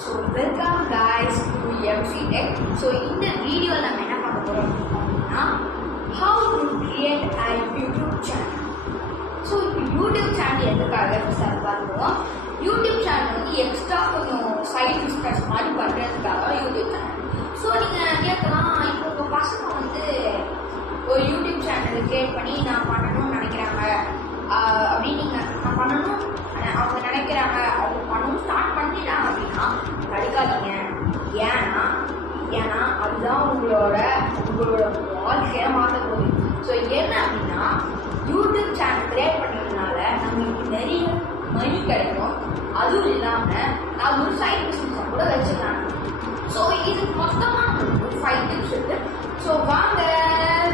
So welcome guys to MC Tech. So இந்த வீடியோல நம்ம என்ன பார்க்க போறோம் அப்படின்னா how to create a YouTube channel. So YouTube channel எதுக்காக ஸ்டார்ட் பண்ணுவோம்? YouTube channel வந்து எக்ஸ்ட்ரா கொஞ்சம் சைட் பிசினஸ் மாதிரி பண்றதுக்காக YouTube channel. So நீங்க கேட்கலாம், இப்போ உங்க பசங்க வந்து ஒரு YouTube சேனல் கிரியேட் பண்ணி நான் பண்ணணும்னு நினைக்கிறாங்க அப்படின்னு நான் பண்ணணும் அவங்க நினைக்கிறாங்க, அவங்க பண்ணணும் ஸ்டார்ட் பண்ணிட்டாங்க அப்படின்னா படிக்காதீங்க. ஏன்னா அதுதான் உங்களோட வாழ்க்கையை மாற்ற போகுது. ஸோ என்ன அப்படின்னா யூடியூப் சேனல் கிரியேட் பண்ணுறதுனால நம்மளுக்கு நிறைய மணி கிடைக்கும். அதுவும் இல்லாமல் அது ஒரு சைட் பிஸ்னஸாக கூட வச்சுருக்காங்க. ஸோ இது மொத்தமாக 5 டிப்ஸ் இருக்கு. ஸோ வாங்க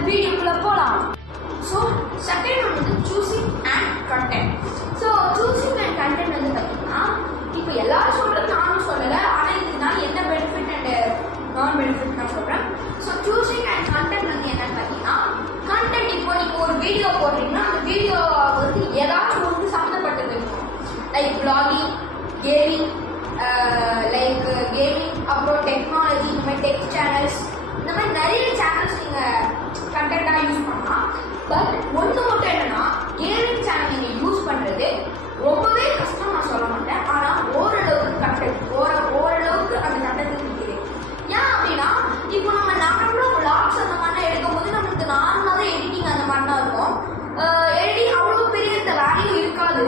வீடியோக்குள்ளே போகலாம். ஸோ செகண்ட் ஒன் வந்து choosing and content. So choosing and content வந்து பார்த்தீங்கன்னா இப்போ எல்லாரும் சொல்கிறது நானும் சொல்லலை, ஆனால் இதனால என்ன பெனிஃபிட் அண்ட் நான் பெனிஃபிட் நான் சொல்கிறேன். ஸோ சூஸிங் அண்ட் கண்டென்ட் வந்து என்னன்னு பார்த்தீங்கன்னா கண்டென்ட் இப்போ நீங்கள் ஒரு வீடியோ போடுறீங்கன்னா அந்த வீடியோ வந்து ஏதாச்சும் ஒன்று சம்மந்தப்பட்டது இருக்கும். லைக் பிளாகிங், கேமிங், அப்புறம் டெக்னாலஜி, இந்த மாதிரி டெக் சேனல்ஸ், இந்த மாதிரி நிறைய சேனல்ஸ் நீங்கள் கண்டென்ட்டாக யூஸ் பண்ணலாம். பட் ஒன்று மட்டும் என்னன்னா கேமிங் சேனல் நீங்கள் யூஸ் பண்ணுறது ரொம்பவே கஷ்டம் நான் சொல்ல மாட்டேன், ஆனால் ஓரளவுக்கு ஓரளவுக்கு அந்த கண்டென்ட் இருக்குது. ஏன் அப்படின்னா இப்போ நம்ம நார்மலாக விளாக்ஸ் அந்த மாதிரிலாம் எடுக்கும்போது நம்மளுக்கு நார்மலாக தான் எடிட்டிங் அந்த மாதிரி தான் இருக்கும். எடிட்டிங் அவ்வளோ பெரிய இந்த வேல்யூ இருக்காது.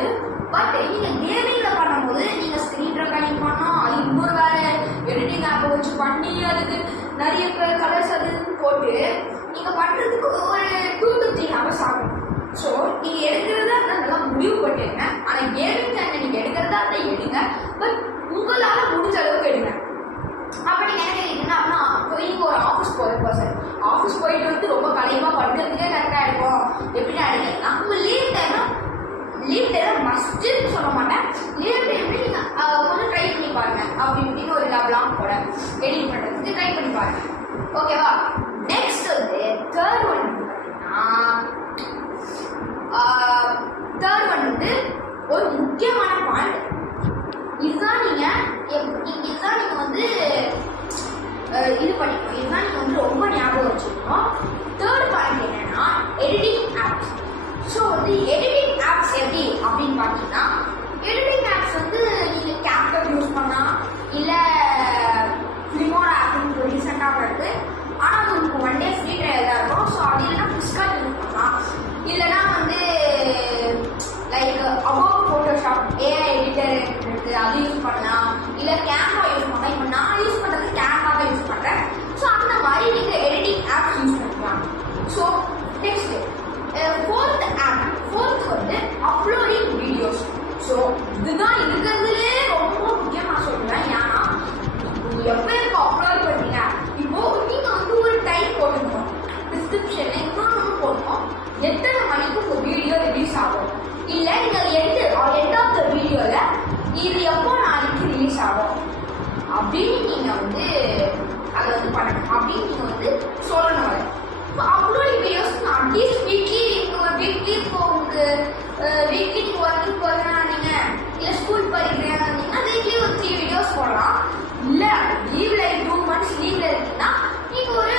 பட் நீங்கள் கேமிங்கில் பண்ணும்போது நீங்கள் ஸ்க்ரீன் ரெக்கார்டிங் பண்ணோம், அது இன்னொரு வேறு எடிட்டிங் ஆப்பை வச்சு பண்ணி அதுக்கு நிறைய பேர் கலர்ஸ் அதுன்னு போட்டு நீங்கள் பண்ணுறதுக்கு ஒரு 2 to 3 hours ஆகும். ஸோ நீங்கள் எடுக்கிறதா இருந்தால் நல்லா முடிவு பண்ணிடுங்க. ஆனால் கேமிங் சேனல் நீங்கள் எடுக்கிறதா இருந்தால் எடுங்க, பட் உங்களால் முடிஞ்ச அளவுக்கு எடுங்க. அப்போ நீங்கள் என்ன கேட்டீங்கன்னா நீங்கள் ஒரு ஆஃபீஸ் போகிற பர்சன், ஆஃபீஸ் போயிட்டு வந்து ரொம்ப கலையமாக பண்ணுறதுக்கே கரெக்டாக இருக்கும். எப்படின்னா எடுங்கன்னா உங்கள் லீவ் டைம் மஸ்ட்டுன்னு சொல்ல மாட்டேன், லீவ் டைம்ல நீங்கள் கொஞ்சம் ட்ரை பண்ணி பாருங்க. அப்படி இப்படின்னு ஒரு லாங் போட எடிட் பண்ணுறதுக்கு ட்ரை பண்ணி பாருங்க. ஓகேவா? நெக்ஸ்ட் வந்து தேர்ட் ஒன் வந்து ஒரு முக்கியமான பாயிண்ட். இதுதான் நீங்கள் வந்து இது பண்ணிக்கணும். இதுதான் நீங்கள் வந்து ரொம்ப ஞாபகம் வச்சுக்கணும். தேர்ட் பாயிண்ட் என்னன்னா எடிட்டிங் ஆப்ஸ். ஸோ வந்து எடிட்டிங் ஆப்ஸ் எப்படி அப்படின்னு பார்த்தீங்கன்னா எடிட்டிங் ஆப்ஸ் வந்து நீங்கள் கேப்கட் யூஸ் பண்ணலாம், இல்லை ஃபிலிமோரா ஆப்னு ரீசெண்டாக இருக்குது. ஆனால் அது உங்களுக்கு 1 day ஃப்ரீ ட்ரையல் தான் இருக்கும். ஸோ அது இல்லைன்னா ஃபிஸ்கார்ட் யூஸ் பண்ணலாம், இல்லைன்னா வந்து like above Photoshop AI editor இருக்குது, அது யூஸ் பண்ணலாம், இல்லை கேமரா யூஸ் பண்ணலாம். இப்போ நான் யூஸ் பண்ணுறது கேமரா தான் யூஸ் பண்ணுறேன். ஸோ அந்த மாதிரி நீங்கள் எடிட்டிங் ஆப்ஸ் யூஸ் பண்ணிக்கலாம். ஸோ நெக்ஸ்ட் ஃபோர்த் வந்து அப்லோடிங் வீடியோஸ். ஸோ இதுதான் இருக்கிறதுலே ரொம்ப முக்கியமாக சொல்லுவேன். ஏன்னா எப்போ அப்லோட் பண்ணீங்க, இப்போ நீங்கள் வந்து ஒரு டைம் போட்டுக்கணும், டிஸ்கிரிப்ஷனில் இன்னொன்று போடணும், எத்தனை மணிக்கு உங்கள் வீடியோ ரிலீஸ் ஆகும், இல்லை நீங்கள் எண்ட் ஆஃப் த வீடியோவில் இது எப்போ நாளைக்கு ரிலீஸ் ஆகும் அப்படின்னு நீங்கள் வந்து அதை வந்து பண்ணணும், அப்படின்னு நீங்கள் வந்து சொல்லணும். அதை இப்போ அப்லோடிங் வீடியோஸ் அட்லீஸ்ட் வீக்லி இப்போ உங்களுக்கு வீக்லி நீங்கள் ஒர்க்கிங் போகிறேன்னா நீங்கள் இல்லை ஸ்கூல் படிக்கிறேன்னா வீக்லி ஒரு 3 வீடியோஸ் போடலாம். இல்லை லீவில் 2 months லீவில் இருக்குன்னா நீங்கள் ஒரு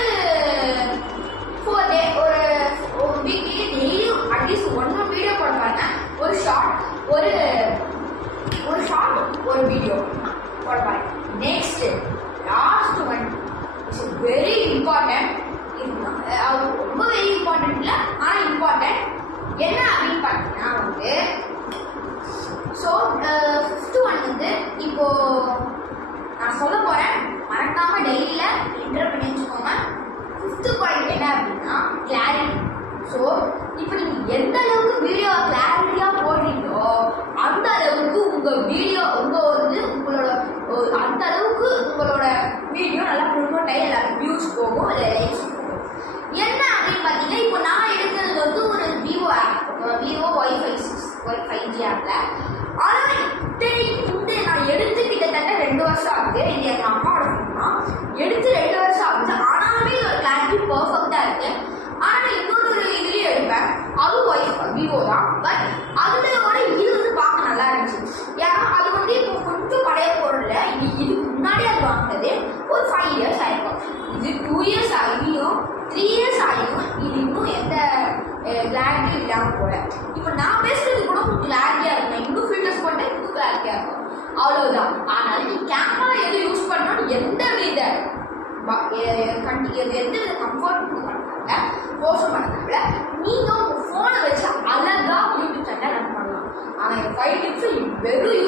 4 day ஒரு வீக்லி டெய்லியும் அட்லீஸ்ட் 1 வீடியோ போட பாருங்க. ஒரு ஷார்ட் ஒரு வீடியோ போட பாருங்க. Next last one it's very important. ரொம்ப வெரி இம்பார்ட்டன்ட் இல்லை, ஆனால் இம்பார்ட்டன்ட். என்ன அப்படின்னு பார்த்தீங்கன்னா வந்து ஸோ 5th ஒன் வந்து இப்போ நான் சொல்ல போகிறேன், மறக்காமல் டெய்லியில் என்டர் பண்ணி வச்சுக்கோங்க. 5th பாயிண்ட் என்ன அப்படின்னா கிளாரிட்டி. ஸோ இப்போ நீங்கள் எந்த அளவுக்கு வீடியோ கிளாரிட்டியாக போடுறீங்களோ அந்த அளவுக்கு உங்கள் வீடியோ உங்களோட அந்த அளவுக்கு உங்களோட வீடியோ நல்லா ப்ரொமோட் ஆகி எல்லாரும் வியூஸ் போகும், இல்லை லைக்ஸ் போகும். என்ன அப்படின்னு பார்த்தீங்கன்னா இப்போ நான் எடுக்கிறது வந்து ஒரு விவோ Y5G ஆப்பில். ஆனால் இத்தனை நான் எடுத்து கிட்டத்தட்ட 2 வருஷம் ஆகுது. இது எங்கள் அம்மாவோட ஃபோன் தான், எடுத்து 2 வருஷம் ஆகுது. ஆனாலுமே ஒரு கிளாரிட்டி பர்ஃபெக்டாக இருக்குது. ஆனால் நான் இன்னொரு இதுலேயும் எடுப்பேன், அதுவும் விவோ தான். பட் அதோட இது வந்து பார்க்க நல்லா இருந்துச்சு. ஏன்னா அது வந்து இப்போ கொஞ்சம் பழைய பொருள், இது பண்ணது ஒரு 5 இயர்ஸ் ஆயிருக்கும். இது 2 இயர்ஸ் ஆகியும் 3 இயர்ஸ் ஆகியும் இது இன்னும் எந்த கிளாரிட்டியும் இல்லாமல் போல. இப்போ நான் பேசுறது கூட உங்களுக்கு கிளாரிட்டியாக இருக்கும், இன்னும் ஃபில்டர்ஸ் போட்டால் இன்னும் கிளாரிட்டியாக இருக்கும், அவ்வளவுதான். ஆனால் நீ கேமரா எது யூஸ் பண்ணாலும் எந்த வித கம்ஃபர்ட் பண்ணாங்க போஸ்ட் பண்ணாங்க நீங்கள் உங்கள் ஃபோனை வச்சு அழகாக யூடியூப் சேனல் ரன் பண்ணலாம். ஆனால் இந்த 5 டிப்ஸ் வெறும்